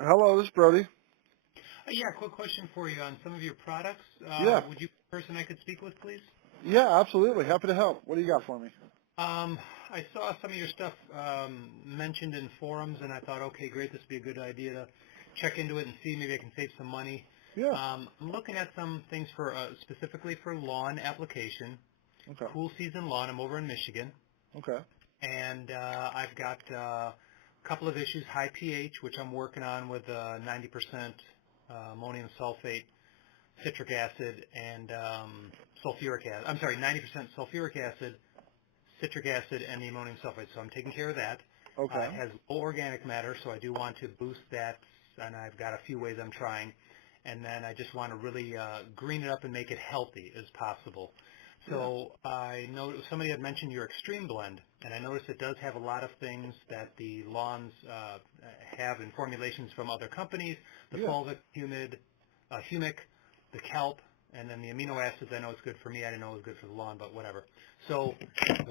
Hello, this is Brody. Yeah, quick question for you on some of your products. Yeah, Would you be the person I could speak with, please? yeah, absolutely. Happy to help. What do you got for me? I saw some of your stuff mentioned in forums, and I thought, okay, great, this would be a good idea to check into it and see maybe I can save some money. Yeah. I'm looking at some things for specifically for lawn application, Okay. cool season lawn. I'm over in Michigan, Okay. and I've got a couple of issues, high pH, which I'm working on with 90% ammonium sulfate, citric acid, and sulfuric acid. I'm sorry, 90% sulfuric acid, citric acid, and the ammonium sulfate. So I'm taking care of that. Okay. It has low organic matter, so I do want to boost that, and I've got a few ways I'm trying. And then I just want to really green it up and make it healthy as possible. Yeah. So I know somebody had mentioned your Extreme Blend, and I noticed it does have a lot of things that the lawns have in formulations from other companies, the Yeah. fulvic, humic, the kelp, and then the amino acids. I know it's good for me. I didn't know it was good for the lawn, but whatever. So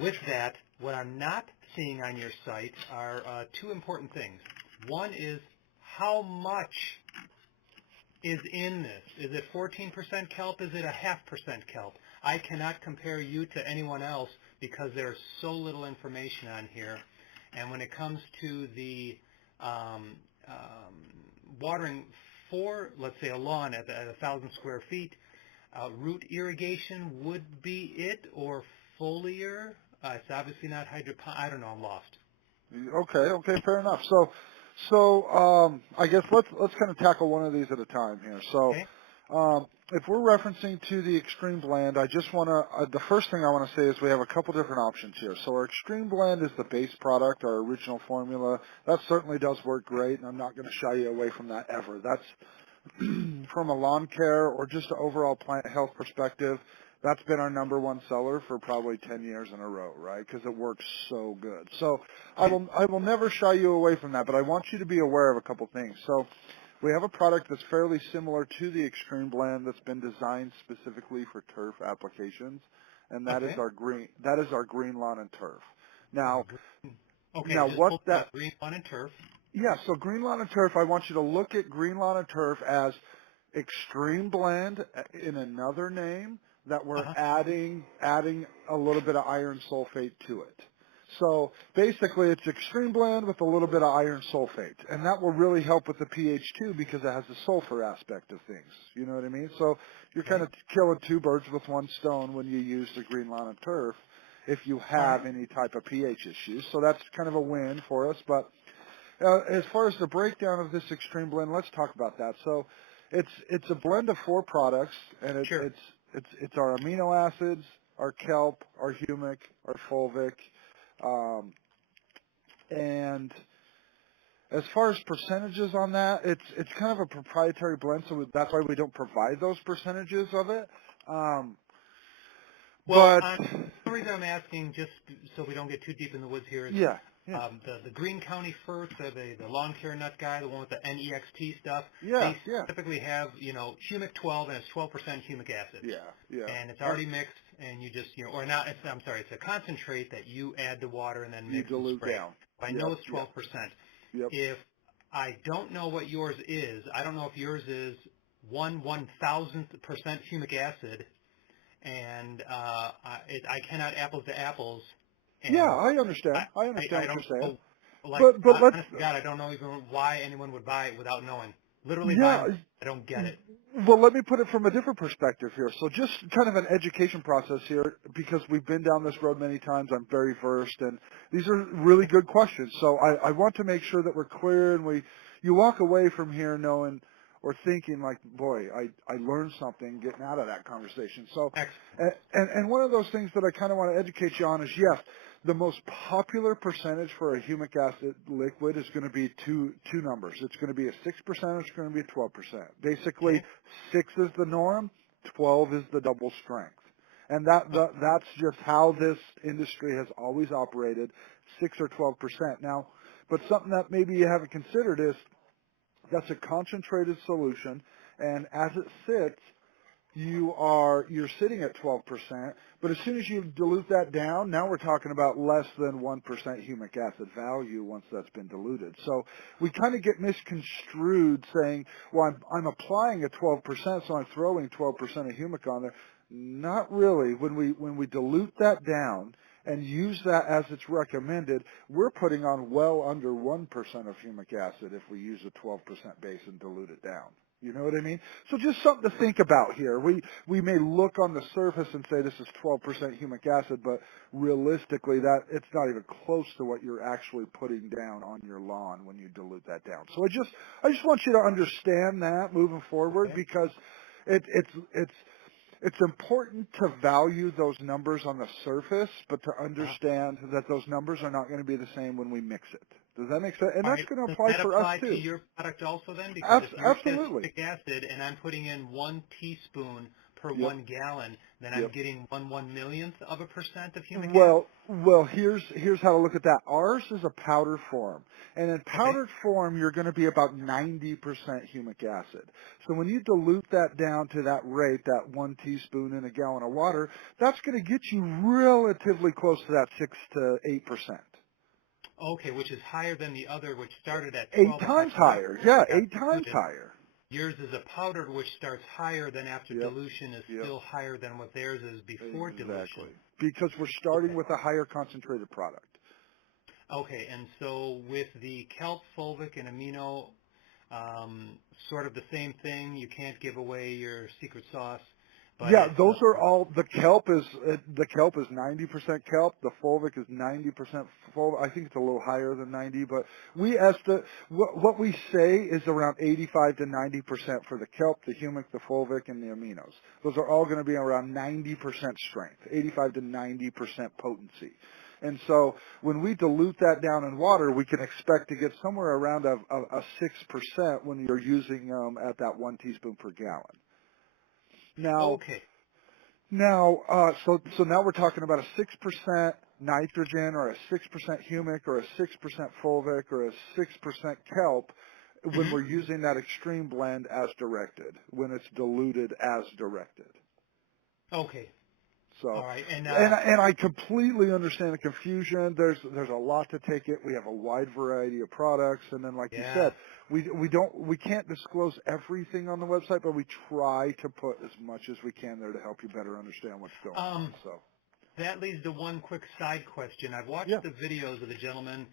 with that, what I'm not seeing on your site are two important things. One is how much is in this. Is it 14% kelp? Is it a 0.5% kelp? I cannot compare you to anyone else because there's so little information on here. And when it comes to the watering for, let's say, a lawn at 1,000 square feet, root irrigation would be it, or foliar. It's obviously not hydroponic. I don't know. I'm lost. Okay. Okay. Fair enough. So, I guess let's kind of tackle one of these at a time here. So, Okay. if we're referencing to the Extreme Blend, I just want to. The first thing I want to say is we have a couple different options here. So, our Extreme Blend is the base product, our original formula. That certainly does work great, and I'm not going to shy you away from that ever. That's from a lawn care or just an overall plant health perspective, that's been our number one seller for probably 10 years in a row, right? Because it works so good. So I will never shy you away from that, but I want you to be aware of a couple things. So we have a product that's fairly similar to the Extreme Blend that's been designed specifically for turf applications, and Okay. that is our green lawn and turf. Now, Green. Okay. I now just what pulled that up green lawn and turf. yeah, so Green Lawn and Turf, I want you to look at Green Lawn and Turf as Extreme Blend in another name that we're Uh-huh. adding a little bit of iron sulfate to it. So basically it's Extreme Blend with a little bit of iron sulfate. And that will really help with the pH too because it has the sulfur aspect of things. You know what I mean? So you're kind Okay. of killing two birds with one stone when you use the Green Lawn and Turf if you All right. have any type of pH issues. So that's kind of a win for us. But as far as the breakdown of this Extreme Blend, let's talk about that. So, it's a blend of four products, and Sure. it's our amino acids, our kelp, our humic, our fulvic, and as far as percentages on that, it's kind of a proprietary blend, so that's why we don't provide those percentages of it. Um, Well, but the reason I'm asking, just so we don't get too deep in the woods here, is yeah, yeah, the Greene County Fert, the lawn care nut guy, the one with the NEXT stuff. yeah, They yeah, typically have humic 12 and it's 12% humic acid, yeah, yeah. and it's Uh, already mixed, and you just or not. I'm sorry, it's a concentrate that you add to water and then you mix and dilute spray. down. I know Yep, it's yep, 12%. yep. If I don't know what yours is, I don't know if yours is 1/1000% humic acid, and I cannot apples to apples, Yeah, and I understand. I I understand what don't you're saying. know, like, But let's honest to God, I don't know even why anyone would buy it without knowing. Literally yeah. buying, I don't get it. Well, let me put it from a different perspective here. So just kind of an education process here because we've been down this road many times. I'm very versed and these are really good questions. So I want to make sure that we're clear and you walk away from here knowing or thinking like, boy, I learned something getting out of that conversation. So, Excellent. and one of those things that I kind of want to educate you on is yes, the most popular percentage for a humic acid liquid is going to be two numbers. It's going to be a 6% or it's going to be a 12%. Basically, Okay. 6 is the norm, 12 is the double strength. And Oh, that's just how this industry has always operated, 6 or 12%. Now, but something that maybe you haven't considered is that's a concentrated solution, and as it sits, you're sitting at 12%, but as soon as you dilute that down, now we're talking about less than 1% humic acid value once that's been diluted. So we kind of get misconstrued saying, well, I'm applying a 12%, so I'm throwing 12% of humic on there. Not really. When we dilute that down and use that as it's recommended, we're putting on well under 1% of humic acid if we use a 12% base and dilute it down. You know what I mean? So just something to think about here. We may look on the surface and say this is 12% humic acid, but realistically that it's not even close to what you're actually putting down on your lawn when you dilute that down. So I just want you to understand that moving forward, Okay. because it's important to value those numbers on the surface, but to understand that those numbers are not going to be the same when we mix it. Does that make sense? And All that's right. going to Does apply that for us apply too. to your product also then? Because if yours has Absolutely. humic acid and I'm putting in 1 teaspoon per Yep. 1 gallon, then I'm Yep. getting 1/1,000,000th of a percent of humic acid? Well, here's how to look at that. Ours is a powder form, and in Okay. powdered form, you're going to be about 90% humic acid. So when you dilute that down to that rate, that 1 teaspoon in a gallon of water, that's going to get you relatively close to that 6 to 8%. Okay, which is higher than the other, which started at 8 12 times after higher. Yeah, got 8 times diluted. higher. Yours is a powdered, which starts higher than after Yep. dilution is Yep. still higher than what theirs is before dilution. Exactly. Because we're starting Okay. with a higher concentrated product. Okay, and so with the kelp, fulvic, and amino, sort of the same thing. You can't give away your secret sauce, but Yeah, it's those are all. The kelp is 90% kelp. The fulvic is 90% fulvic. I think it's a little higher than 90, but we estimate what we say is around 85 to 90% for the kelp, the humic, the fulvic, and the aminos. Those are all going to be around 90% strength, 85 to 90% potency. And so when we dilute that down in water, we can expect to get somewhere around a 6% when you're using at that 1 teaspoon per gallon. okay. So now we're talking about a 6% nitrogen or a 6% humic or a 6% fulvic or a 6% kelp when hmm we're using that extreme blend as directed, when it's diluted as directed. Okay. So, All right. And and I completely understand the confusion. There's a lot to take it. We have a wide variety of products, and then like you yeah. said, we can't disclose everything on the website, but we try to put as much as we can there to help you better understand what's going on. So, That leads to one quick side question. I've watched yeah, the videos of the gentleman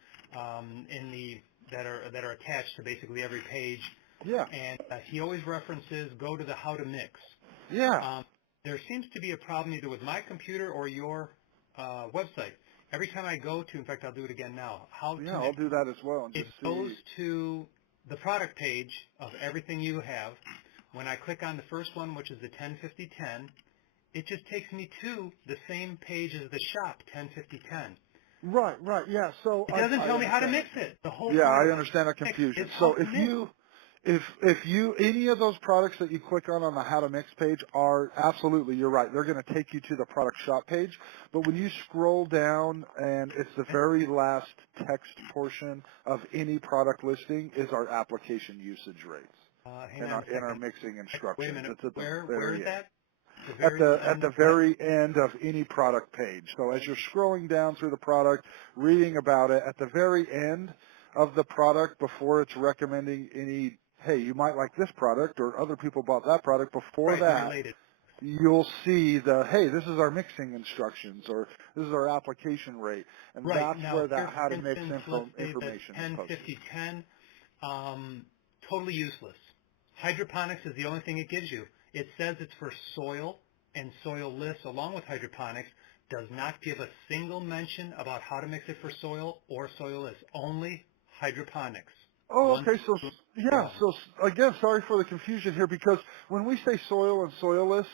that are attached to basically every page, yeah, and he always references go to the how to mix. yeah, There seems to be a problem either with my computer or your website. Every time I go to, in fact, I'll do it again now, how yeah. to I'll mix, do that as well and it just goes see. to the product page of everything you have. When I click on the first one, which is the 105010, it just takes me to the same page as the shop 105010. Right, yeah. So It I doesn't tell me how to understand mix that. it. The whole Yeah, part I of understand that mix confusion. is how So to mix. if you any of those products that you click on the how to mix page are absolutely, you're right. They're going to take you to the product shop page. But when you scroll down and it's the very last text portion of any product listing is our application usage rates Hang and on a our second. mixing Wait a instructions. minute. It's at the Where is very end. that? The very At end the of what? very end of any product page. So as you're scrolling down through the product, reading about it, at the very end of the product before it's recommending any, hey, you might like this product or other people bought that product, before Right, that, unrelated. you'll see hey, this is our mixing instructions or this is our application rate. And Right. that's Now, where that here, how for to mix instance, let's say that information is posted. 105010, totally useless. Hydroponics is the only thing it gives you. It says it's for soil and soil-less along with hydroponics. Does not give a single mention about how to mix it for soil or soil-less. Only hydroponics. Oh, One okay. So, teaspoon per yeah. gallon. So, again, sorry for the confusion here because when we say soil and soilless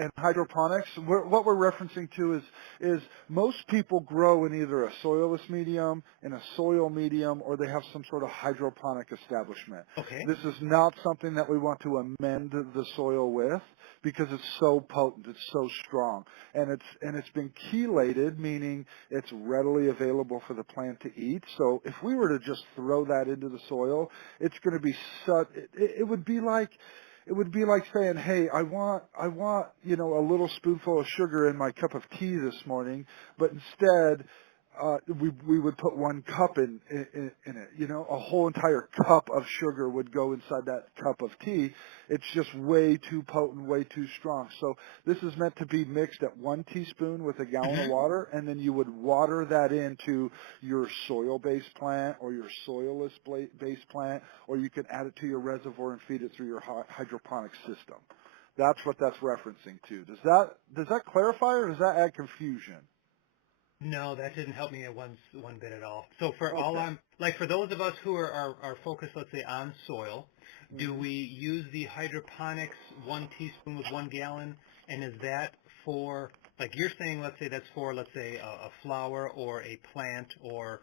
and hydroponics, what we're referencing to is most people grow in either a soilless medium, in a soil medium, or they have some sort of hydroponic establishment. Okay. This is not something that we want to amend the soil with because it's so potent, it's so strong, and it's been chelated, meaning it's readily available for the plant to eat. So if we were to just throw that into the soil, it's going to be it would be like it would be like saying, hey, I want, a little spoonful of sugar in my cup of tea this morning, but instead, we would put 1 cup in it. A whole entire cup of sugar would go inside that cup of tea. It's just way too potent, way too strong. So this is meant to be mixed at 1 teaspoon with a gallon of Hmm. water, and then you would water that into your soil-based plant or your soilless-based plant, or you can add it to your reservoir and feed it through your hydroponic system. That's what that's referencing to. Does that clarify, or does that add confusion? No, that didn't help me one bit at all. So for Okay. for those of us who are focused, let's say, on soil, do Mhm. we use the hydroponics 1 teaspoon with 1 gallon, and is that for, like you're saying, let's say that's for, let's say, a flower or a plant or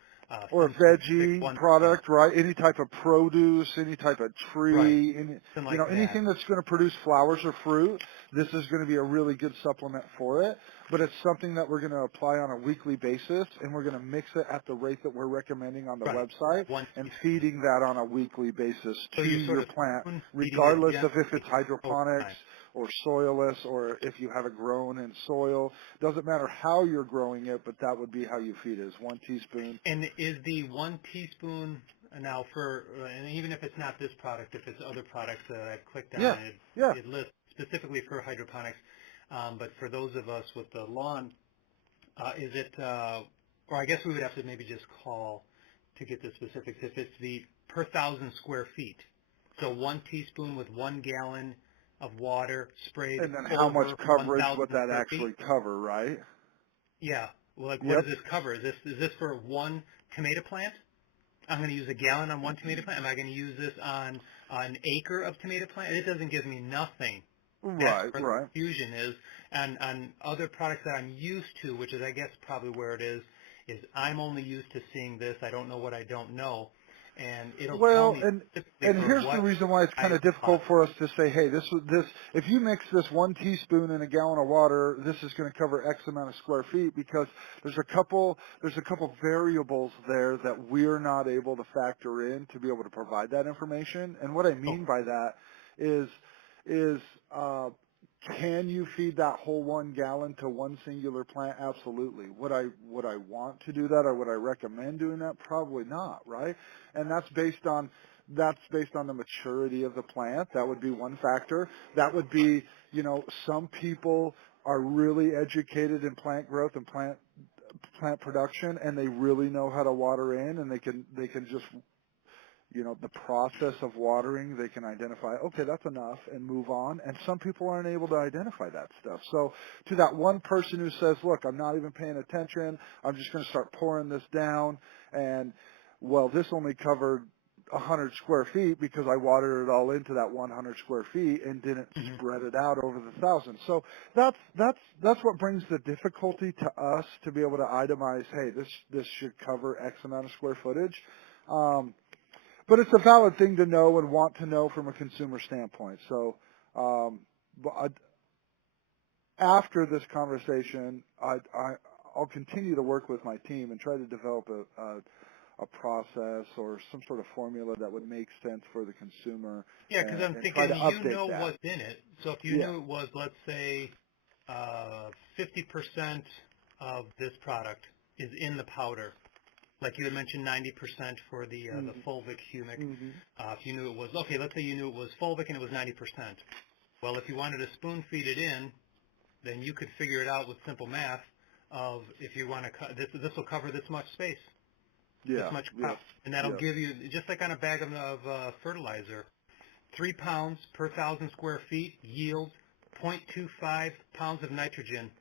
Or a some specific veggie one plant, product, right? Any type of produce, any type of right? tree, Something like that. anything that's going to produce flowers or fruit. This is going to be a really good supplement for it. But it's something that we're going to apply on a weekly basis, and we're going to mix it at the rate that we're recommending on the Right. website, One and teaspoon. feeding that on a weekly basis So to you're sort your of plant, spoon feeding it regardless of if it's gently over hydroponics time. or soilless, or if you have it grown in soil. Doesn't matter how you're growing it, but that would be how you feed it, is 1 teaspoon. And is the 1 teaspoon now and even if it's not this product, if it's other products that I've clicked on, Yeah, and yeah. it lists specifically for hydroponics, but for those of us with the lawn, is it, or I guess we would have to maybe just call to get the specifics, if it's the per 1,000 square feet. So 1 teaspoon with 1 gallon of water sprayed And then how much over coverage 1,000 would that square feet. actually cover, right? Yeah. Well, like, what Yep. does this cover? Is this for one tomato plant? I'm going to use a gallon on one tomato plant. Am I going to use this on an acre of tomato plant? It doesn't give me nothing. That's Right, where the right. confusion is. And on other products that I'm used to, which is I guess probably where it is I'm only used to seeing this. I don't know what I don't know. And it'll tell Well, me and specifically and for here's the what reason why it's kind size of difficult pot. for us to say, hey, this if you mix this 1 teaspoon in a gallon of water, this is going to cover X amount of square feet, because there's a couple variables there that we're not able to factor in to be able to provide that information. And what I Oh, mean by that is uh, can you feed that whole 1 gallon to one singular plant? Absolutely. Would I want to do that, or would I recommend doing that? Probably not, right? And that's based on the maturity of the plant. That would be one factor. That would be, some people are really educated in plant growth and plant production, and they really know how to water in, and they can just, the process of watering, they can identify, okay, that's enough, and move on. And some people aren't able to identify that stuff. So to that one person who says, look, I'm not even paying attention, I'm just going to start pouring this down, and, well, this only covered 100 square feet because I watered it all into that 100 square feet and didn't hmm. spread it out over the 1,000. So that's what brings the difficulty to us to be able to itemize, hey, this should cover X amount of square footage. But it's a valid thing to know and want to know from a consumer standpoint. So, but after this conversation, I'll continue to work with my team and try to develop a process or some sort of formula that would make sense for the consumer, Yeah, because I'm and try thinking to you update know that. what's in it. So if you Yeah. knew it was, let's say, 50% of this product is in the powder, like you had mentioned 90% for the Hmm. fulvic humic. Hmm. If you knew it was, okay, let's say you knew it was fulvic and it was 90%. Well, if you wanted to spoon feed it in, then you could figure it out with simple math of if you want to this will cover this much space, this Yeah. much crop, Yep. and that'll Yep. give you, just like on a bag of fertilizer, 3 pounds per 1,000 square feet yields 0.25 pounds of nitrogen.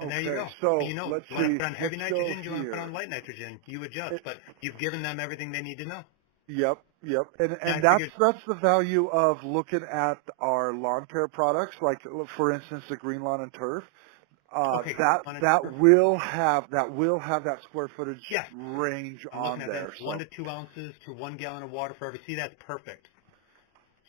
And there you Okay. go. So You know, let's do you want to see. put on heavy Let's go nitrogen? Do you want to put here. on light nitrogen? You adjust, but you've given them everything they need to know. Yep, yep. And And and I that's figured, that's the value of looking at our lawn care products, like for instance the green lawn and turf. okay, That on a that turf, will have that square footage yeah, range I'm looking on at that there. 1 So to 2 ounces to 1 gallon of water for every. See, that's perfect.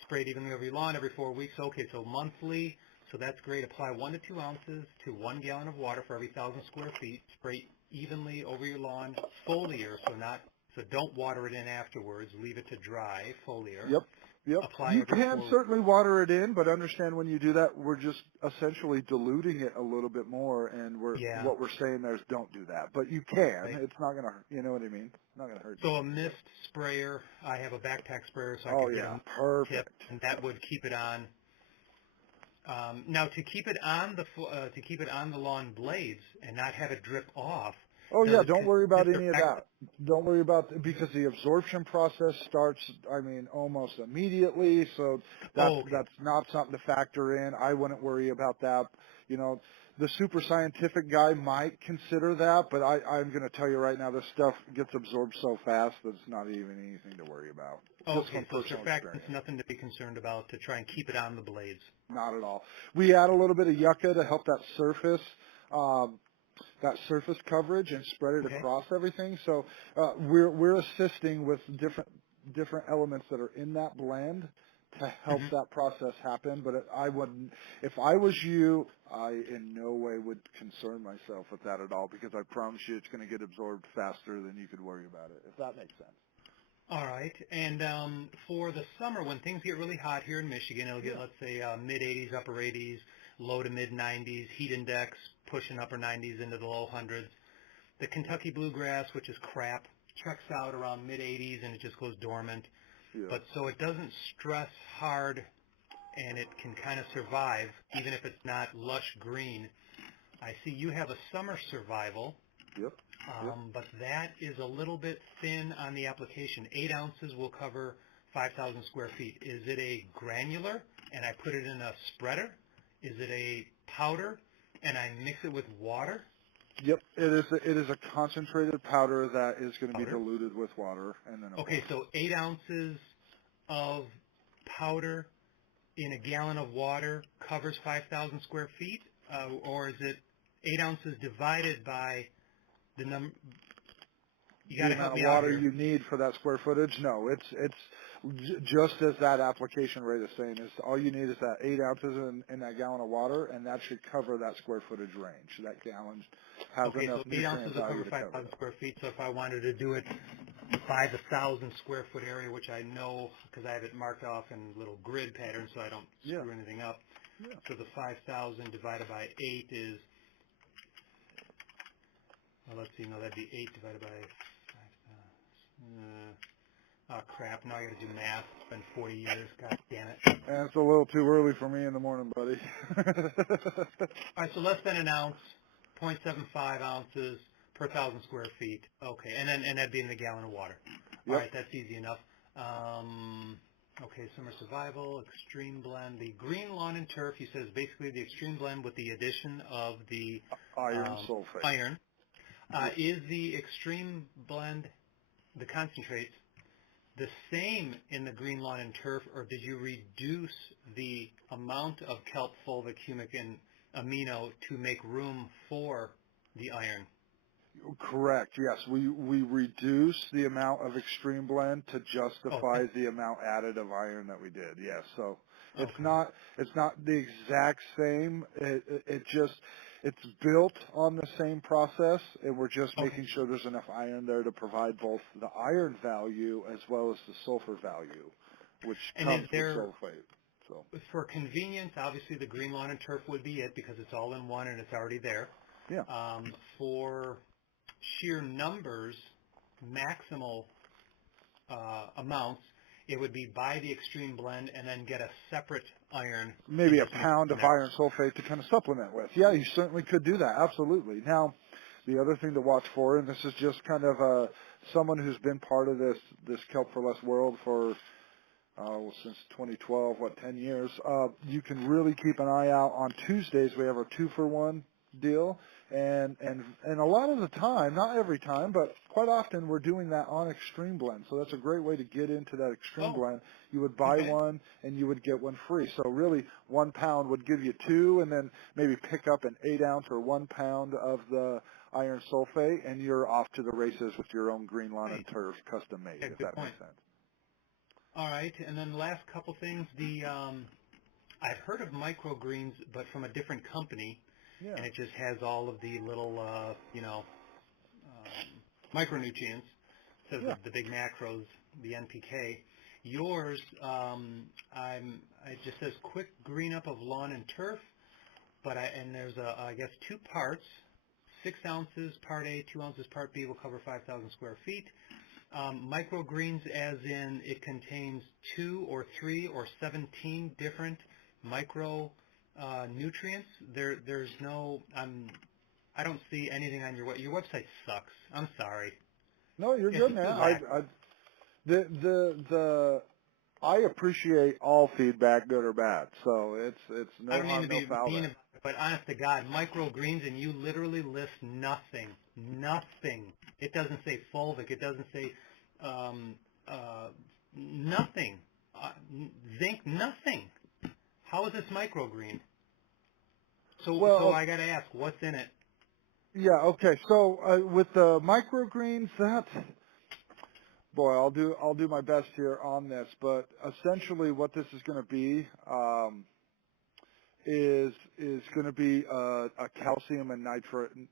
Sprayed evenly over your lawn every 4 weeks. Okay, so monthly. So that's great. Apply 1 to 2 ounces to 1 gallon of water for every 1,000 square feet. Spray evenly over your lawn, foliar, so not So don't water it in afterwards. Leave it to dry, foliar. Yep. Yep. Apply You it can before. certainly water it in, but understand when you do that, we're just essentially diluting it a little bit more, and Yeah, what we're saying there is don't do that. But you can. right. It's not gonna, you know what I mean? It's not gonna hurt So a anything. So. mist sprayer, I have a backpack sprayer, so I Oh could get a yeah, mist tip, perfect. and that would keep it on. Now to keep it on the lawn blades and not have it drip off, Oh does yeah, it don't worry about does it any of affect? that. Don't worry about because the absorption process starts. I mean, almost immediately. So Oh, okay. that's not something to factor in. I wouldn't worry about that. You know, the super scientific guy might consider that, but I'm going to tell you right now, this stuff gets absorbed so fast that it's not even anything to worry about. Just from Okay, so personal surfactants, experience. nothing to be concerned about to try and keep it on the blades. Not at all. We add a little bit of yucca to help that um, surface coverage and spread it Okay. across everything. So we're assisting with different elements that are in that blend to help Hmm. that process happen. But I wouldn't, if I was you, I in no way would concern myself with that at all because I promise you it's going to get absorbed faster than you could worry about it. If that makes sense. All right. And for the summer, when things get really hot here in Michigan, it'll get, Yeah. let's say, mid 80s, upper 80s, low to mid 90s, heat index pushing upper 90s into the low hundreds. The Kentucky bluegrass, which is crap, checks out around mid 80s and it just goes dormant. Yeah. But so it doesn't stress hard and it can kind of survive even if it's not lush green. I see you have a summer survival, Yep. Yep. but that is a little bit thin on the application. 8 ounces will cover 5,000 square feet. Is it a granular and I put it in a spreader? Is it a powder and I mix it with water? Yep. It is a concentrated powder that is going to be Powder. diluted with water and then Okay, applied. so 8 ounces of powder in a gallon of water covers 5,000 square feet, or is it 8 ounces divided by the number? You got The to help amount of me out water here. you need for that square footage? No, it's just as that application rate is saying. Is all you need is that 8 ounces in that gallon of water, and that should cover that square footage range. That gallon has Okay, enough so 8 nutrient ounces will value cover to cover 5,000 that. square feet. So if I wanted to do it by the 1,000 square foot area, which I know because I have it marked off in little grid patterns, so I don't Yeah, screw anything up. yeah. So the 5,000 divided by 8 is, well, let's see, no, that'd be 8 divided by 5,000. Oh, crap. Now I got to do math. It's been 40 years. God damn it. And it's a little too early for me in the morning, buddy. All right, so less than an ounce, 0.75 ounces per 1,000 square feet. Okay, and that'd be in the gallon of water. All Yep. right, that's easy enough. Okay, summer survival, extreme blend. The green lawn and turf, you said, is basically the extreme blend with the addition of the Iron sulfate. iron. Yep. Is the extreme blend, the concentrates, the same in the green lawn and turf, or did you reduce the amount of kelp, fulvic, humic, and amino to make room for the iron? Correct. Yes, we reduce the amount of extreme blend to Okay. justify the amount added of iron that we did. Yes. So Okay. it's not the exact same. It just it's built on the same process, and we're just Okay. making sure there's enough iron there to provide both the iron value as well as the sulfur value, which And is comes with there, sulfate. So for convenience, obviously the green lawn and turf would be it because it's all in one and it's already there. yeah. For sheer numbers, maximal amounts, it would be buy the extreme blend and then get a separate iron and Maybe a just mix pound them of in. iron sulfate to kind of supplement with. Yeah, you certainly could do that. Absolutely. Now, the other thing to watch for, and this is just kind of someone who's been part of this Kelp for Less world for since 2012, 10 years. You can really keep an eye out on Tuesdays. We have our 2-for-1 deal, and a lot of the time, not every time, but quite often, we're doing that on Extreme Blend. So that's a great way to get into that Extreme Oh, Blend. You would buy okay. one and you would get one free. So really, 1 pound would give you 2, and then maybe pick up an 8 ounce or 1 pound of the iron sulfate, and you're off to the races with your own green lawn and Great. turf custom made, Yeah, if good that point. makes sense. All right, and then the last couple things. I've heard of Microgreens, but from a different company, Yeah. and it just has all of the little, micronutrients. says Yeah. the big macros, the NPK. Yours, it just says quick green up of lawn and turf, and there's I guess 2 parts, 6 ounces Part A, 2 ounces Part B will cover 5,000 square feet. Microgreens, as in it contains 2 or 3 or 17 different micro nutrients. There's no. I don't see anything on your website sucks. I'm sorry. No, you're It's good, man. too lax. I appreciate all feedback, good or bad. So it's I no don't mean harm, to no be foul mean, there. but honest to God, microgreens, and you literally list nothing. Nothing. It doesn't say fulvic. It doesn't say nothing. Zinc, nothing. How is this microgreen? So Well, I got to ask, what's in it? yeah, okay. So with the microgreens, boy, I'll do my best here on this, but essentially what this is going to be is going to be a calcium and nitrogen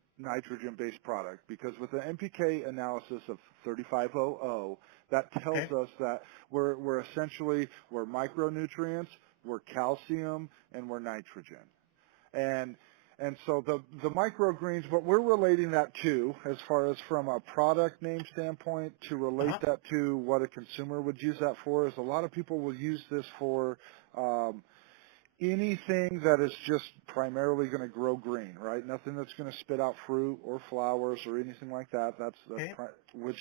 based product, because with the NPK analysis of 3500, that tells Okay. us that we're micronutrients, we're calcium, and we're nitrogen. And so the microgreens, what we're relating that to, as far as from a product name standpoint, to relate Uh-huh. that to what a consumer would use that for, is a lot of people will use this for anything that is just primarily going to grow green, right? Nothing that's going to spit out fruit or flowers or anything like that. Okay. Which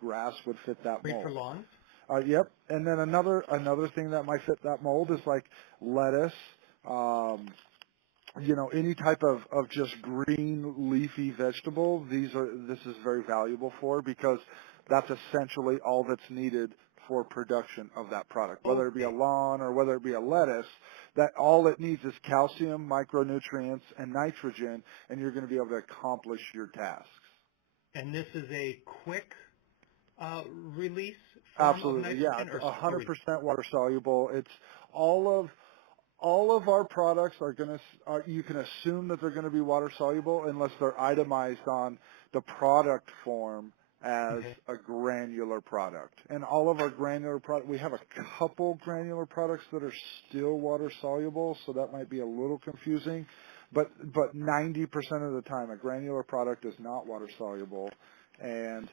grass would fit that Great for mold. lawns. Yep. And then another thing that might fit that mold is like lettuce. Any type of just green leafy vegetable, this is very valuable for, because that's essentially all that's needed for production of that product. Whether it be a Okay. lawn or whether it be a lettuce, that all it needs is calcium, micronutrients, and nitrogen, and you're going to be able to accomplish your tasks. And this is a quick release form of Absolutely, yeah. nitrogen, or It's slow release? 100% water soluble. It's all of our products are going to, you can assume that they're going to be water soluble unless they're itemized on the product form as Okay. a granular product. And all of our granular product, we have a couple granular products that are still water soluble, so that might be a little confusing. But 90% of the time, a granular product is not water soluble, and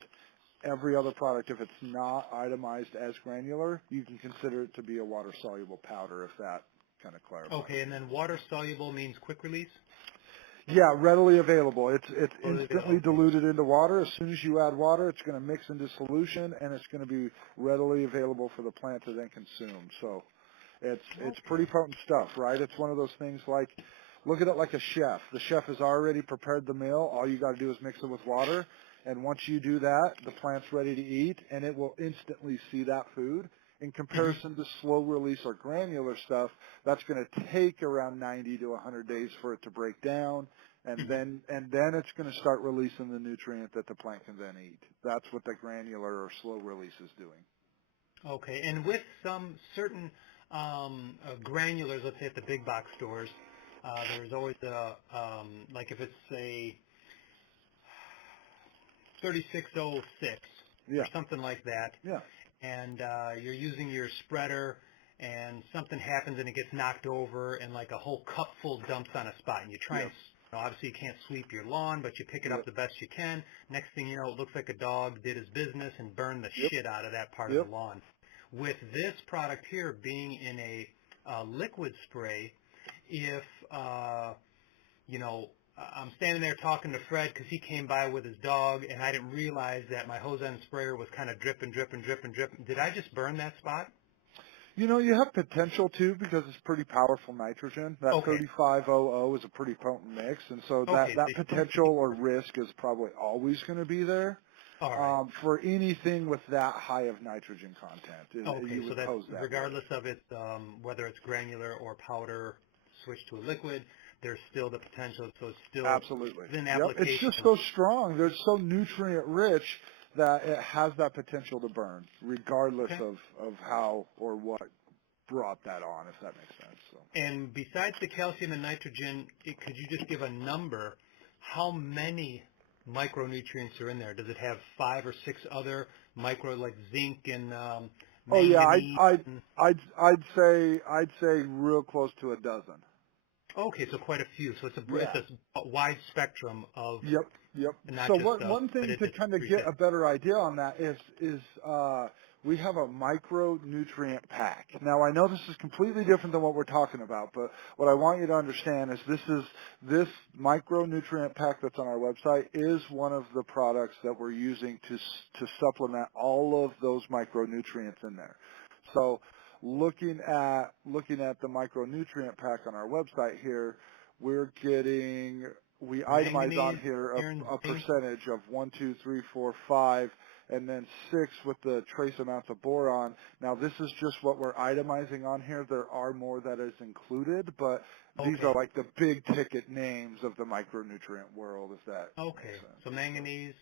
every other product, if it's not itemized as granular, you can consider it to be a water soluble powder, if that kind of clarifies. Okay, and then water soluble means quick release? Yeah, readily available. It's instantly Okay. diluted into water. As soon as you add water, it's going to mix into solution, and it's going to be readily available for the plant to then consume. So it's pretty Okay. potent stuff, right? It's one of those things like, look at it like a chef. The chef has already prepared the meal. All you got to do is mix it with water, and once you do that, the plant's ready to eat, and it will instantly see that food. In Hmm. comparison to slow release or granular stuff, that's going to take around 90 to 100 days for it to break down, and Hmm. then it's going to start releasing the nutrient that the plant can then eat. That's what the granular or slow release is doing. Okay, and with some certain granulars, let's say at the big box stores, there's always like if it's a 3606 Yeah, or something like that, yeah, and you're using your spreader, and something happens and it gets knocked over, and like a whole cupful dumps on a spot, and you try yep, and, obviously you can't sweep your lawn, but you pick it up yep, the best you can. Next thing you know, it looks like a dog did his business and burned the yep, shit out of that part of yep. the lawn. With this product here being in a liquid spray, if I'm standing there talking to Fred because he came by with his dog, and I didn't realize that my hose end sprayer was kind of dripping. Did I just burn that spot? You have potential too, because it's pretty powerful nitrogen. That Okay. 3500 is a pretty potent mix, and so Okay. that They still need to potential be or burnt. risk is probably always going to be there. All right. For anything with that high of nitrogen content, Okay. you So would that's pose that risk. regardless of it, whether it's granular or powder, switch to a liquid, there's still the potential. So it's still Absolutely. within Yep. It's just application. so strong. They're so nutrient rich that it has that potential to burn, regardless Okay. of how or what brought that on, if that makes sense. So. And besides the calcium and nitrogen, could you just give a number? How many micronutrients are in there? Does it have 5 or 6 other micro, like zinc and Oh yeah, manganese? I'd say real close to a dozen. Okay, so quite a few. So it's Yeah. a wide spectrum of Yep, yep. not So just one but thing to it's kind of pretty get thick. a better idea on that is we have a micronutrient pack. Now I know this is completely different than what we're talking about, but what I want you to understand is this micronutrient pack that's on our website is one of the products that we're using to supplement all of those micronutrients in there. So looking at the micronutrient pack on our website here, we're getting we itemize on Manganese, here iron, a zinc. percentage of 1, 2, 3, 4, 5, and then 6 with the trace amounts of boron. Now this is just what we're itemizing on here. There are more that is included, but these are Okay. like the big ticket names of the micronutrient world, if that makes Okay. sense. So manganese,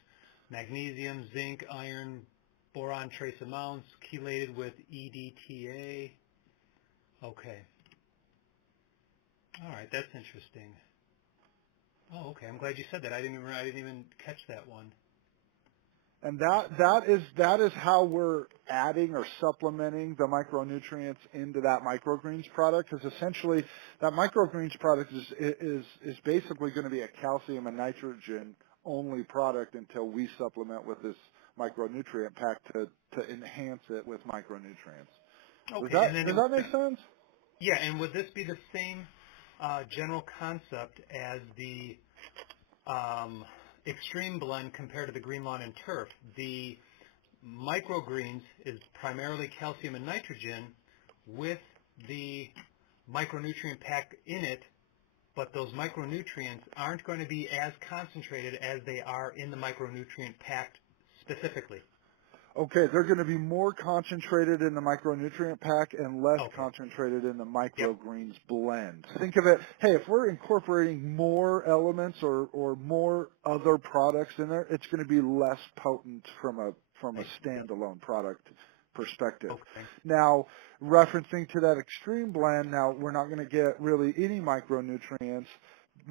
magnesium, zinc, iron, boron trace amounts, chelated with EDTA. Okay. All right, that's interesting. Oh, okay. I'm glad you said that. I didn't even catch that one. And that is how we're adding or supplementing the micronutrients into that microgreens product, because essentially that microgreens product is basically going to be a calcium and nitrogen only product until we supplement with this micronutrient pack to enhance it with micronutrients. Okay, and then Does that make sense? yeah, and would this be the same general concept as the extreme blend compared to the green lawn and turf? The microgreens is primarily calcium and nitrogen with the micronutrient pack in it, but those micronutrients aren't going to be as concentrated as they are in the micronutrient pack specifically. Okay, they're going to be more concentrated in the micronutrient pack and less Okay. concentrated in the Yep. microgreens blend. Think of it, hey, if we're incorporating more elements or more other products in there, it's going to be less potent from a Right. Yep. standalone product perspective. Okay. Now, referencing to that extreme blend, now we're not going to get really any micronutrients.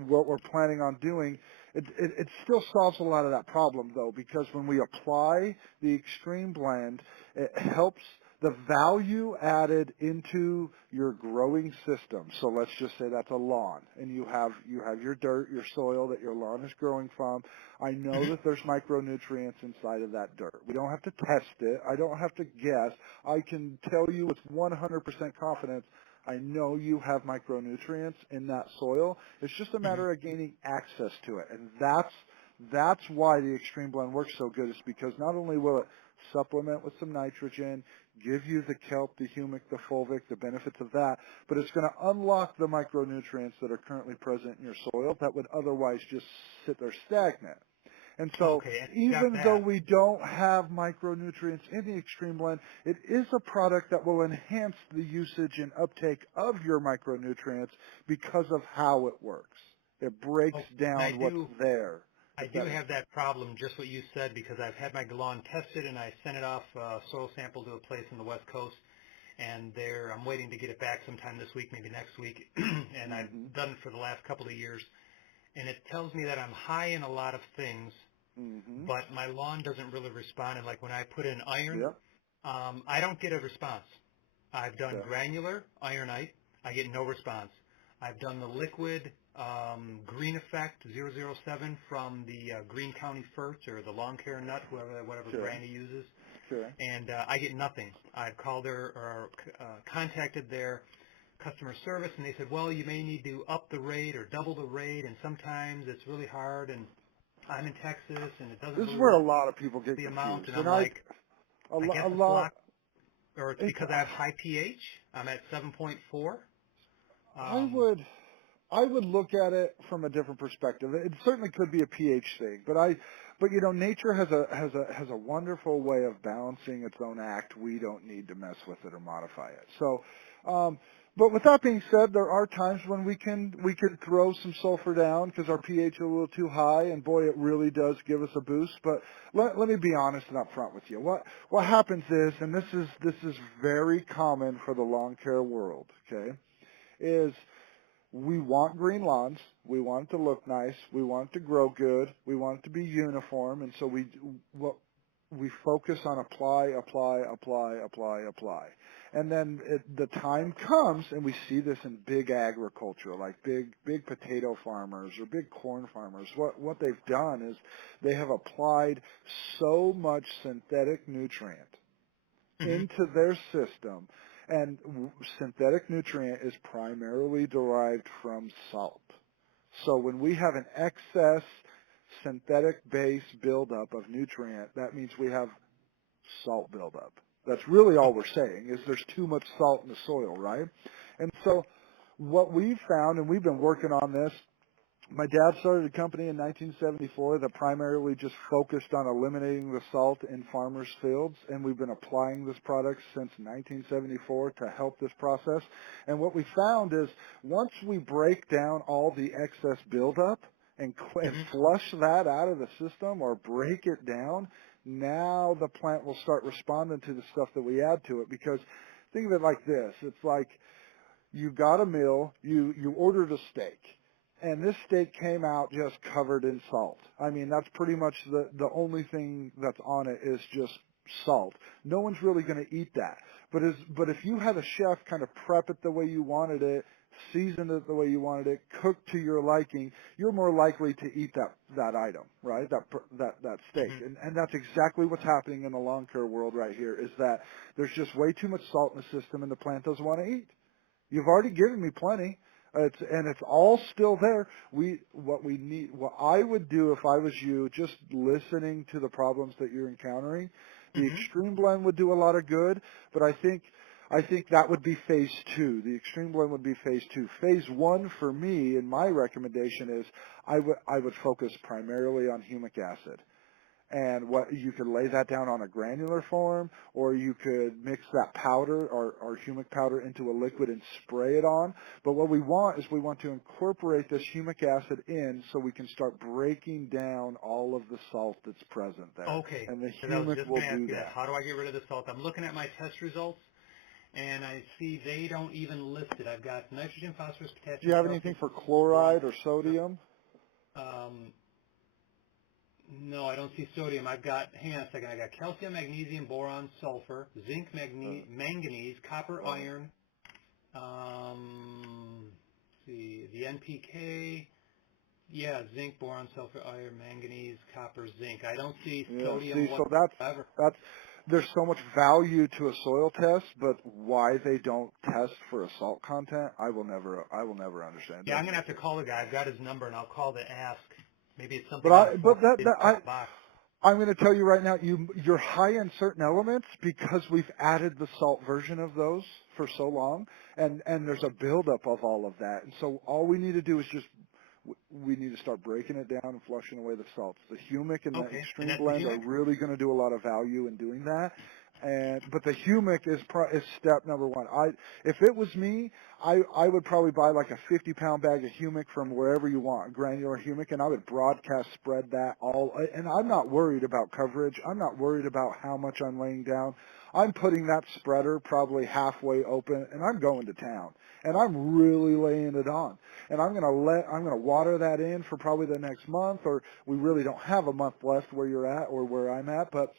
What we're planning on doing, it still solves a lot of that problem though, because when we apply the extreme blend, it helps the value added into your growing system. So let's just say that's a lawn, and you have your dirt, your soil that your lawn is growing from. I know that there's micronutrients inside of that dirt. We don't have to test it. I don't have to guess. I can tell you with 100% confidence, I know you have micronutrients in that soil. It's just a Hmm. matter of gaining access to it. And that's why the extreme blend works so good, is because not only will it supplement with some nitrogen, give you the kelp, the humic, the fulvic, the benefits of that, but it's going to unlock the micronutrients that are currently present in your soil that would otherwise just sit there stagnant. And so Okay, and got even though that. we don't have micronutrients in the extreme blend, it is a product that will enhance the usage and uptake of your micronutrients because of how it works. It breaks Oh, and down what's there, I if do that makes have sense. that problem, just what you said, because I've had my lawn tested and I sent it off soil sample to a place on the West Coast, and I'm waiting to get it back sometime this week, maybe next week, and I've Hmm. done it for the last couple of years, and it tells me that I'm high in a lot of things, Hmm. but my lawn doesn't really respond. And like when I put in iron, Yep. I don't get a response. I've done Okay. granular ironite. I get no response. I've done the liquid green effect 007 from the Green County Ferts or the Lawn Care Nut, whatever Okay. brand he uses, Okay. and I get nothing. I've called contacted their customer service, and they said, well, you may need to up the rate or double the rate, and sometimes it's really hard, and I'm in Texas, and it doesn't This is really where work a lot of people get the amount, confused, and and I'm like, I guess a it's lot. locked, or it's It's because I have high pH. I'm at 7.4. I Um, would I would look at it from a different perspective. It certainly could be a pH thing, but you know, nature has a wonderful way of balancing its own act. We don't need to mess with it or modify it. So, but with that being said, there are times when we can throw some sulfur down because our pH is a little too high, and boy, it really does give us a boost. But let me be honest and upfront with you. What happens is, and this is very common for the lawn care world, okay, is we want green lawns. We want it to look nice. We want it to grow good. We want it to be uniform. And so we focus on apply, apply, apply, apply, apply. And then the time comes, and we see this in big agriculture, like big potato farmers or big corn farmers. What they've done is they have applied so much synthetic nutrient into their system, and synthetic nutrient is primarily derived from salt. So when we have an excess synthetic base buildup of nutrient, that means we have salt buildup. That's really all we're saying, is there's too much salt in the soil, right? And so what we've found, and we've been working on this, my dad started a company in 1974 that primarily just focused on eliminating the salt in farmers' fields, and we've been applying this product since 1974 to help this process. And what we found is once we break down all the excess buildup and flush that out of the system or break it down, now the plant will start responding to the stuff that we add to it. Because think of it like this. It's like you got a meal, you ordered a steak, and this steak came out just covered in salt. I mean, that's pretty much the only thing that's on it is just salt. No one's really going to eat that. But if you had a chef kind of prep it the way you wanted it, season it the way you wanted it, cook to your liking, you're more likely to eat that item, right? That steak. And that's exactly what's happening in the lawn care world right here, is that there's just way too much salt in the system and the plant doesn't want to eat. You've already given me plenty. It's all still there. What I would do if I was you, just listening to the problems that you're encountering, the Extreme Blend would do a lot of good, but I think that would be phase 2. The Extreme Blend would be phase 2. Phase 1 for me, and my recommendation is I would focus primarily on humic acid. And what you could lay that down on a granular form, or you could mix that powder or humic powder into a liquid and spray it on. But what we want is we want to incorporate this humic acid in so we can start breaking down all of the salt that's present there. Okay. And the So I was humic just will going to ask do you that. How do I get rid of the salt? I'm looking at my test results, and I see they don't even list it. I've got nitrogen, phosphorus, potassium. Do you have anything for chloride or sodium? No, I don't see sodium. Hang on a second, I got calcium, magnesium, boron, sulfur, zinc, manganese, copper, iron, see, the NPK, zinc, boron, sulfur, iron, manganese, copper, zinc. I don't see sodium whatsoever. So there's so much value to a soil test, but why they don't test for a salt content, I will never understand. Yeah, I'm going to have to call the guy. I've got his number, and I'll call to ask. Maybe it's something. I'm going to tell you right now, you're high in certain elements because we've added the salt version of those for so long, and there's a buildup of all of that. And so all we need to do is we need to start breaking it down and flushing away the salts. The humic and the Extreme Blend are really going to do a lot of value in doing that. But the humic is step number 1. If it was me, I would probably buy like a 50-pound bag of humic from wherever you want, granular humic, and I would broadcast spread that all. And I'm not worried about coverage. I'm not worried about how much I'm laying down. I'm putting that spreader probably halfway open, and I'm going to town, and I'm really laying it on. And I'm going to water that in for probably the next month, or we really don't have a month left where you're at or where I'm at, but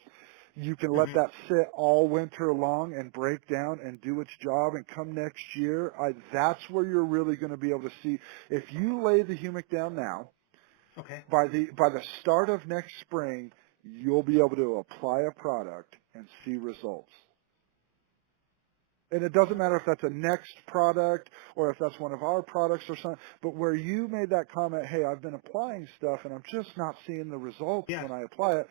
you can let that sit all winter long and break down and do its job, and come next year, that's where you're really going to be able to see. If you lay the humic down now, by the start of next spring, you'll be able to apply a product and see results. And it doesn't matter if that's a next product or if that's one of our products or something, but where you made that comment, hey, I've been applying stuff and I'm just not seeing the results when I apply it.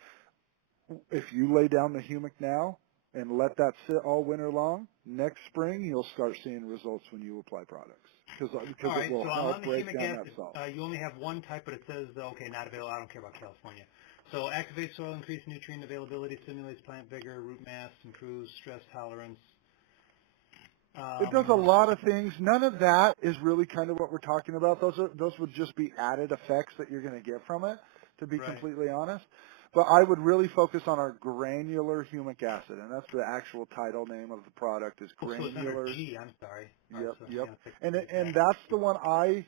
If you lay down the humic now and let that sit all winter long, next spring you'll start seeing results when you apply products. Because it will help break down that salt. You only have one type, but it says, not available. I don't care about California. So activates soil, increase nutrient availability, stimulates plant vigor, root mass, improves stress tolerance. It does a lot of things. None of that is really kind of what we're talking about. Those would just be added effects that you're going to get from it, to be completely honest. but I would really focus on our granular humic acid, and that's the actual title name of the product is Oh, so it's under granular. G. I'm sorry. All right, Yep, so yep. hang on, fix And that. that's the one I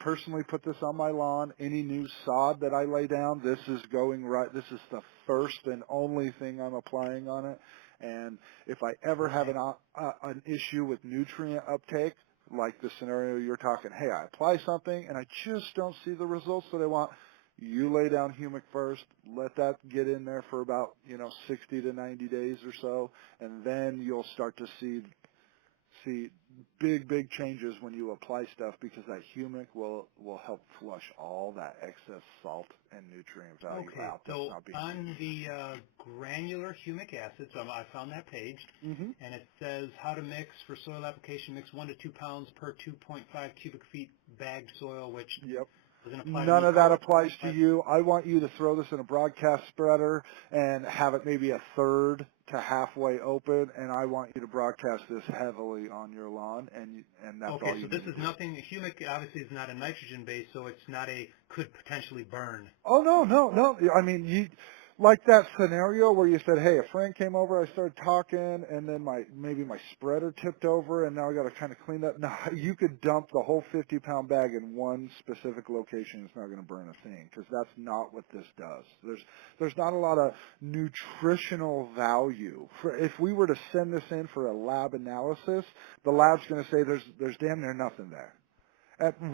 personally put this on my lawn. Any new sod that I lay down, this is going right. This is the first and only thing I'm applying on it. And if I ever have Okay. an issue with nutrient uptake, like the scenario you're talking, hey, I apply something and I just don't see the results that I want. You lay down humic first, let that get in there for about 60 to 90 days or so, and then you'll start to see big changes when you apply stuff because that humic will help flush all that excess salt and nutrient value Okay, out that's so not being on used. the granular humic acid, so I found that page, Hmm. and it says how to mix for soil application. Mix 1 to 2 pounds per 2.5 cubic feet bagged soil, which Yep. doesn't apply to None me. of How that would applies to I? you. I want you to throw this in a broadcast spreader and have it maybe a third to halfway open, and I want you to broadcast this heavily on your lawn, and that's Okay, all so you this need to is do. nothing. Humic obviously is not a nitrogen base, so it's not a could potentially burn. Oh no. I mean, you like that scenario where you said, "Hey, a friend came over, I started talking, and then maybe my spreader tipped over, and now I got to kind of clean that." No, you could dump the whole 50-pound bag in one specific location. It's not going to burn a thing because that's not what this does. There's not a lot of nutritional value. If we were to send this in for a lab analysis, the lab's going to say there's damn near nothing there.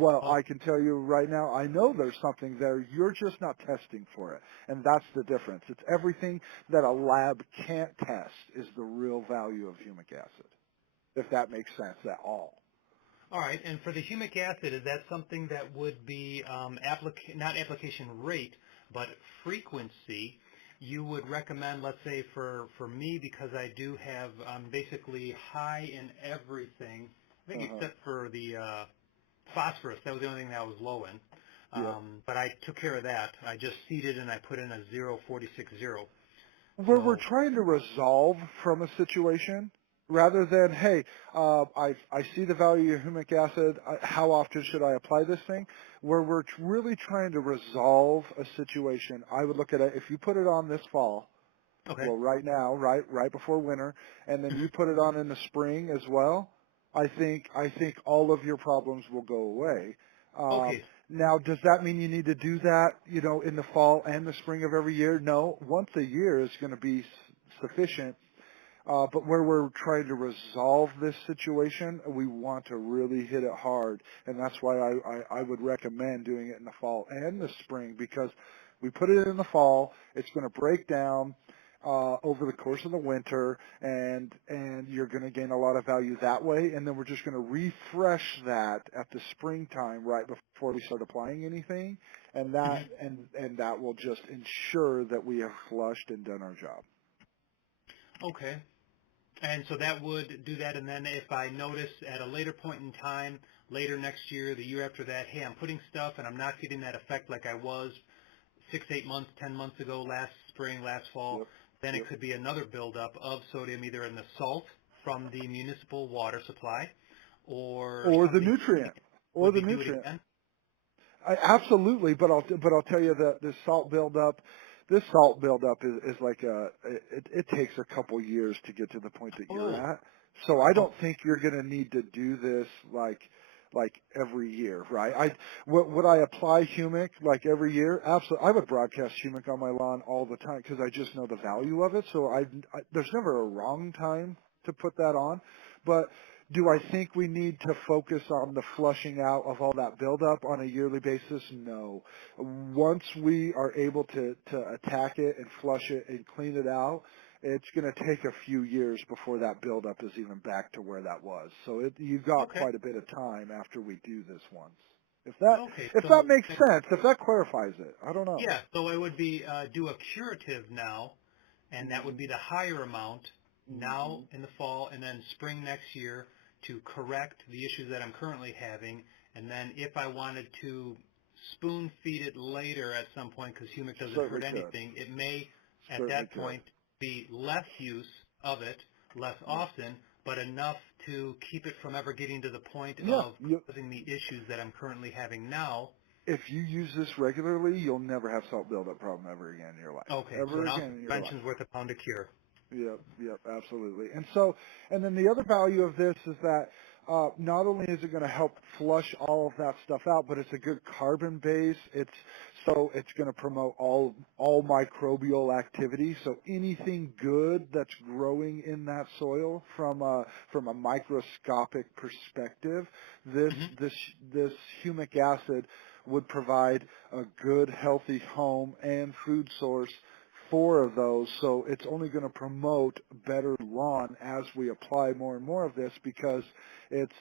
Well, Oh, I can tell you right now, I know there's something there. You're just not testing for it. And that's the difference. It's everything that a lab can't test is the real value of humic acid, if that makes sense at all. all right. And for the humic acid, is that something that would be not application rate, but frequency? You would recommend, let's say, for me, because I do have basically high in everything, I think Uh-huh. except for the phosphorus. That was the only thing that I was low in. Yep. But I took care of that. I just seeded and I put in a 0.460. Where we're So, trying to resolve from a situation rather than, hey, I see the value of humic acid. How often should I apply this thing? Where we're really trying to resolve a situation, I would look at it. If you put it on this fall, okay. well, right now, right before winter, and then you Mhm. put it on in the spring as well, I think all of your problems will go away. Okay. Now, does that mean you need to do that, in the fall and the spring of every year? No, once a year is going to be sufficient. But where we're trying to resolve this situation, we want to really hit it hard, and that's why I would recommend doing it in the fall and the spring because we put it in the fall, it's going to break down over the course of the winter, and you're going to gain a lot of value that way, and then we're just going to refresh that at the springtime right before we start applying anything, and that Mhm. and that will just ensure that we have flushed and done our job. Okay. And so that would do that, and then if I notice at a later point in time, later next year, the year after that, hey, I'm putting stuff and I'm not getting that effect like I was 6, 8 months, 10 months ago, last spring, last fall, Yep. then it Yep. could be another buildup of sodium either in the salt from the municipal water supply or Or the something nutrient, or would the be do it nutrient. again. Absolutely, but I'll tell you that this salt buildup is like it takes a couple years to get to the point that you're Oh, at. So I oh, don't think you're going to need to do this like every year, right? Would I apply humic like every year? Absolutely. I would broadcast humic on my lawn all the time because I just know the value of it. So there's never a wrong time to put that on, but do I think we need to focus on the flushing out of all that buildup on a yearly basis? No. Once we are able to attack it and flush it and clean it out, it's going to take a few years before that buildup is even back to where that was. So you've got okay, quite a bit of time after we do this once. okay. If that So makes sense, if that clarifies it, I don't know. yeah, so it would be do a curative now, and that would Mhm. be the higher amount now Mhm. in the fall, and then spring next year to correct the issues that I'm currently having. And then if I wanted to spoon feed it later at some point, because humic doesn't hurt Certainly could. anything, it may at Certainly that could. point be less use of it, less Yeah. often, but enough to keep it from ever getting to the point Yeah. of causing the issues that I'm currently having now. if you use this regularly, you'll never have salt buildup problem ever again in your life. Okay, so Ever an ounce again of in your life. prevention's worth a pound of cure. Yep, absolutely. And so, and then the other value of this is that not only is it going to help flush all of that stuff out, but it's a good carbon base. It's going to promote all microbial activity. So anything good that's growing in that soil from a microscopic perspective, this Hmm. this this humic acid would provide a good, healthy home and food source four of those, so it's only going to promote better lawn as we apply more and more of this, because it's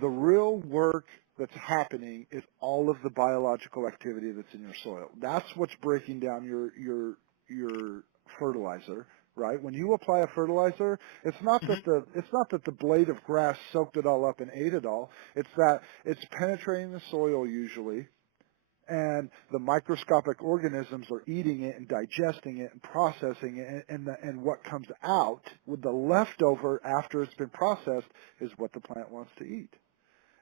the real work that's happening is all of the biological activity that's in your soil. That's what's breaking down your fertilizer. Right? When you apply a fertilizer, it's not Hmm. that the blade of grass soaked it all up and ate it all. It's that it's penetrating the soil usually, and the microscopic organisms are eating it and digesting it and processing it, and what comes out with the leftover after it's been processed is what the plant wants to eat.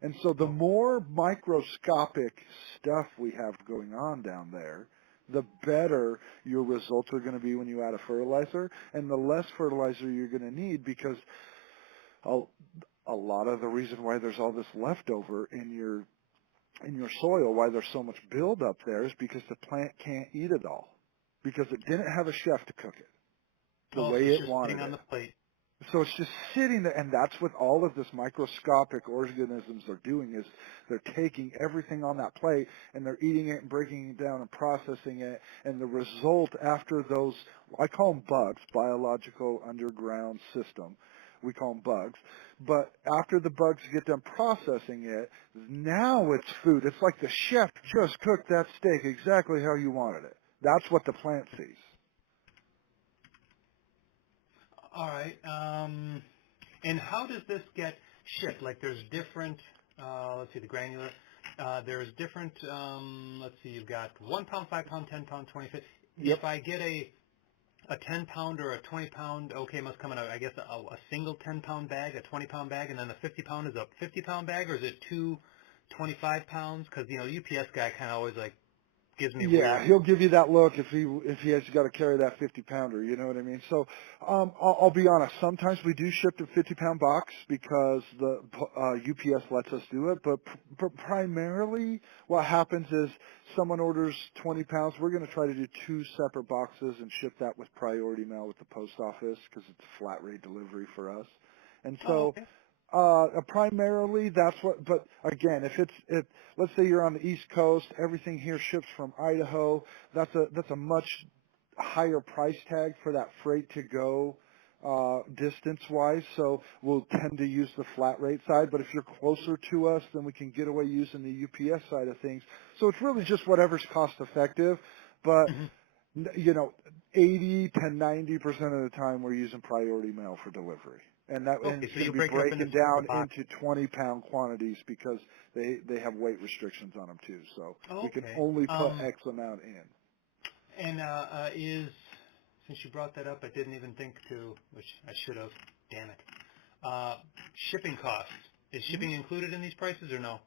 And so the Oh, more microscopic stuff we have going on down there, the better your results are going to be when you add a fertilizer, and the less fertilizer you're going to need, because a, a lot of the reason why there's all this leftover in your soil, why there's so much buildup there, is because the plant can't eat it all, because it didn't have a chef to cook it the oh, way so it's it just sitting wanted on it. the plate. So it's just sitting there, and that's what all of this microscopic organisms are doing, is they're taking everything on that plate and they're eating it and breaking it down and processing it, and the result after those, I call them bugs, biological underground system, we call them bugs, but after the bugs get done processing it, now it's food. It's like the chef just cooked that steak exactly how you wanted it. That's what the plant sees. All right. And how does this get shipped? Like there's different, let's see, the granular. There's different, let's see, you've got 1 pound, 5 pound, 10 pound, 20 pound. Yep. If I get a 10 pound or a 20 pound, okay, it must come in, I guess, a single 10 pound bag, a 20 pound bag, and then the 50 pound is a 50 pound bag, or is it two 25 pounds? Because, UPS guy kind of always, like, gives me Yeah, weird. he'll give you that look if he has got to carry that 50-pounder. You know what I mean? So I'll be honest. Sometimes we do ship a 50-pound box because the UPS lets us do it. But primarily, what happens is someone orders 20 pounds. We're going to try to do two separate boxes and ship that with priority mail with the post office, because it's a flat rate delivery for us. And Oh, so okay. primarily, that's what. But again, if let's say you're on the East Coast, everything here ships from Idaho. That's a much higher price tag for that freight to go distance wise. So we'll tend to use the flat rate side. But if you're closer to us, then we can get away using the UPS side of things. So it's really just whatever's cost effective. But Hmm. 80 to 90% of the time we're using priority mail for delivery. And Okay, it's so going you to be break it up into breaking smaller down boxes. into 20-pound quantities, because they have weight restrictions on them too. So we can Okay. only put X amount in. And since you brought that up, I didn't even think to, which I should have. Damn it. Shipping costs. Is Mhm. shipping included in these prices or no?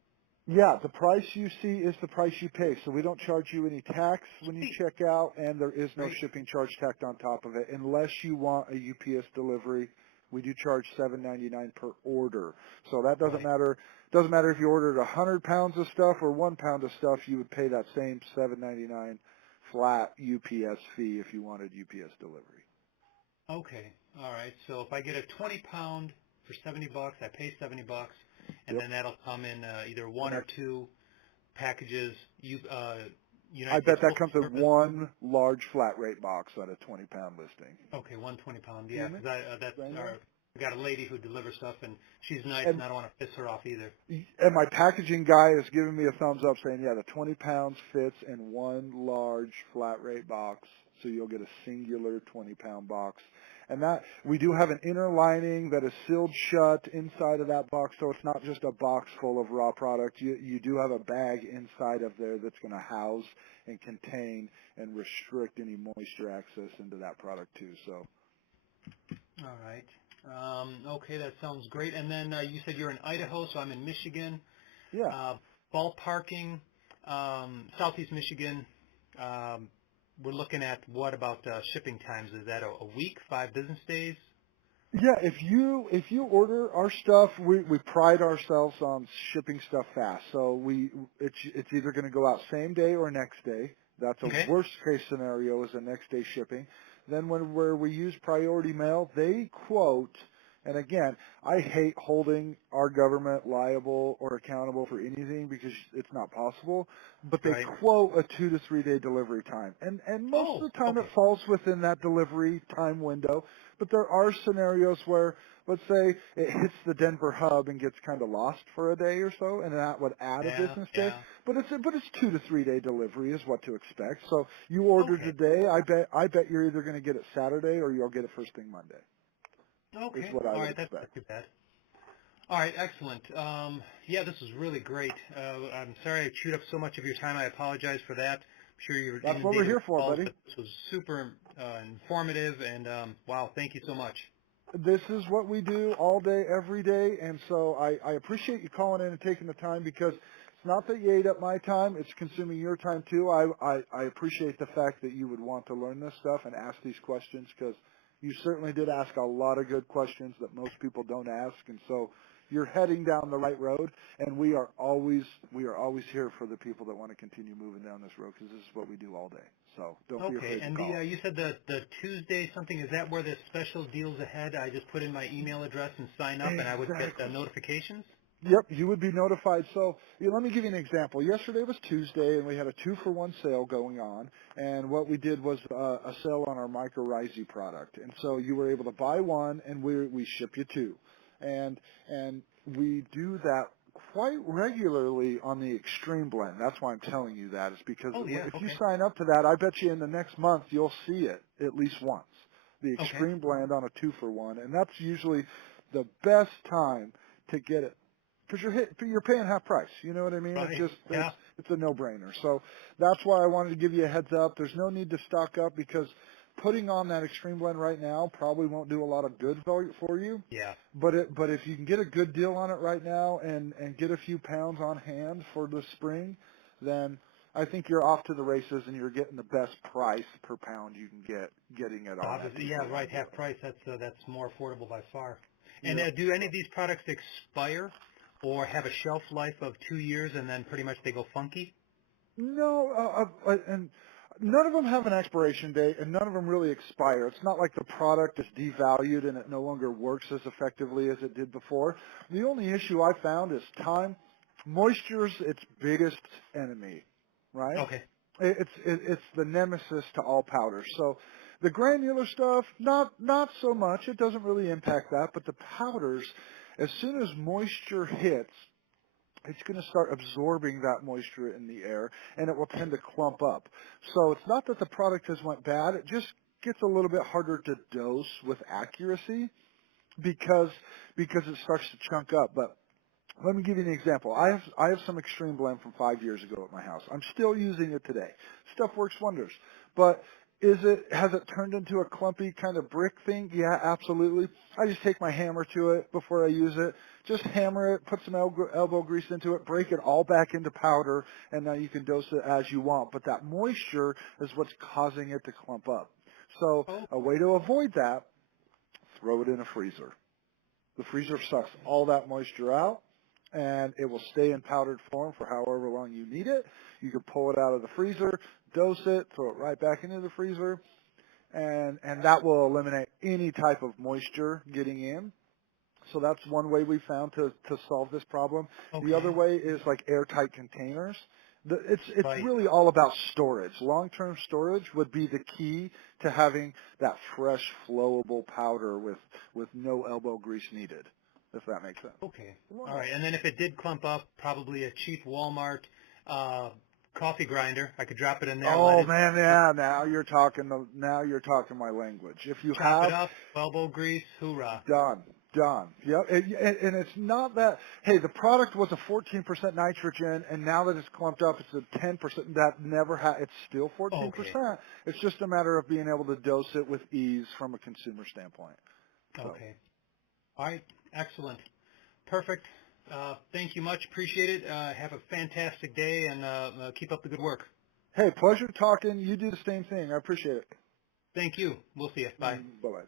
Yeah, the price you see is the price you pay. So we don't charge you any tax when you Sweet. check out, and there is no Great. shipping charge tacked on top of it unless you want a UPS delivery. We do charge $7.99 per order. So that doesn't Right. matter. Doesn't matter if you ordered 100 pounds of stuff or 1 pound of stuff. You would pay that same $7.99 flat UPS fee if you wanted UPS delivery. Okay. All right. So if I get a 20 pound for $70, I pay $70, and Yep. then that'll come in either And one or that, two packages. I United bet States that Postal comes in Service. one large flat rate box at a 20-pound listing. Okay, 120 pound. Yeah, Humic, because that's granular. I got a lady who delivers stuff, and she's nice, And and I don't want to piss her off either. And my packaging guy is giving me a thumbs up saying, yeah, the 20 pounds fits in one large flat rate box, so you'll get a singular 20-pound box. And that, we do have an inner lining that is sealed shut inside of that box, so it's not just a box full of raw product. You do have a bag inside of there that's going to house and contain and restrict any moisture access into that product too. So, All right. Okay, that sounds great. And then you said you're in Idaho, so I'm in Michigan. yeah. Ballparking. Southeast Michigan. We're looking at what about shipping times? Is that a week, 5 business days? Yeah, if you order our stuff, we pride ourselves on shipping stuff fast. So it's either going to go out same day or next day. That's a Okay. worst case scenario is a next day shipping. Then where we use priority mail, they quote, and again, I hate holding our government liable or accountable for anything because it's not possible, but they Right. quote a 2 to 3 day delivery time. And most of Oh, the time it okay. falls within that delivery time window. But there are scenarios where, let's say, it hits the Denver hub and gets kind of lost for a day or so, and that would add a Yeah, business day. yeah. But it's 2 to 3 day delivery is what to expect. So you order Okay. today, I bet you're either going to get it Saturday or you'll get it first thing Monday. Is Okay. what I All would right. That's expect. not too bad. All right. Excellent. Yeah, this was really great. I'm sorry I chewed up so much of your time. I apologize for that. I'm sure you're That's what we're inundated with here for, calls, buddy. but this was super informative, and wow, thank you so much. This is what we do all day, every day, and so I appreciate you calling in and taking the time because it's not that you ate up my time, it's consuming your time too. I appreciate the fact that you would want to learn this stuff and ask these questions because you certainly did ask a lot of good questions that most people don't ask, and so you're heading down the right road, and we are always here for the people that want to continue moving down this road because this is what we do all day. So don't be Okay, afraid to and the call. you said the Tuesday something, is that where the special deals ahead? I just put in my email address and sign up, and I would get Exactly. notifications? Yep, you would be notified. So let me give you an example. Yesterday was Tuesday, and we had a 2-for-1 sale going on. And what we did was a sale on our Microgreens product. And so you were able to buy one, and we ship you two. And we do that quite regularly on the Extreme Blend. That's why I'm telling you that is because Oh, yeah, if you okay. sign up to that, I bet you in the next month you'll see it at least once. The Okay. Extreme Blend on a 2-for-1, and that's usually the best time to get it because you're paying half price. You know what I mean? Right. Yeah. It's a no-brainer. So that's why I wanted to give you a heads up. There's no need to stock up because putting on that Extreme Blend right now probably won't do a lot of good for you. Yeah. But if you can get a good deal on it right now and get a few pounds on hand for the spring, then I think you're off to the races and you're getting the best price per pound you can get getting it on that Obviously, yeah, right, 2-for-1 half deal. price. That's more affordable by far. And Yep. do any of these products expire or have a shelf life of 2 years and then pretty much they go funky? No, and none of them have an expiration date, and none of them really expire. It's not like the product is devalued and it no longer works as effectively as it did before. The only issue I found is time. Moisture's its biggest enemy, right? Okay. It's the nemesis to all powders. So the granular stuff, not so much. It doesn't really impact that, but the powders, as soon as moisture hits, it's going to start absorbing that moisture in the air, and it will tend to clump up. So it's not that the product has went bad; it just gets a little bit harder to dose with accuracy because it starts to chunk up. But let me give you an example. I have some Extreme Blend from 5 years ago at my house. I'm still using it today. Stuff works wonders. But has it turned into a clumpy kind of brick thing? Yeah, absolutely. I just take my hammer to it before I use it. Just hammer it, put some elbow grease into it, break it all back into powder, and now you can dose it as you want. But that moisture is what's causing it to clump up. So Oh, a way to avoid that, throw it in a freezer. The freezer sucks all that moisture out, and it will stay in powdered form for however long you need it. You can pull it out of the freezer, dose it, throw it right back into the freezer, and that will eliminate any type of moisture getting in. So that's one way we found to solve this problem. The other okay. way is like airtight containers. It's Right. really all about storage. Long-term storage would be the key to having that fresh, flowable powder with no elbow grease needed, if that makes sense. Okay. All right. And then if it did clump up, probably a cheap Walmart uh, coffee grinder. I could drop it in there, let Oh it man, yeah. Now you're talking my language. If you chop it have up, elbow grease, hoorah. Done. Done. Yep. And it's not that, hey, the product was a 14% nitrogen, and now that it's clumped up, it's a 10%. That never it's still Okay. 14%. It's just a matter of being able to dose it with ease from a consumer standpoint. So, Okay. All right. Excellent. Perfect. Thank you much. Appreciate it. Have a fantastic day, and keep up the good work. Hey, pleasure talking. You do the same thing. I appreciate it. Thank you. We'll see you. Bye. Bye-bye.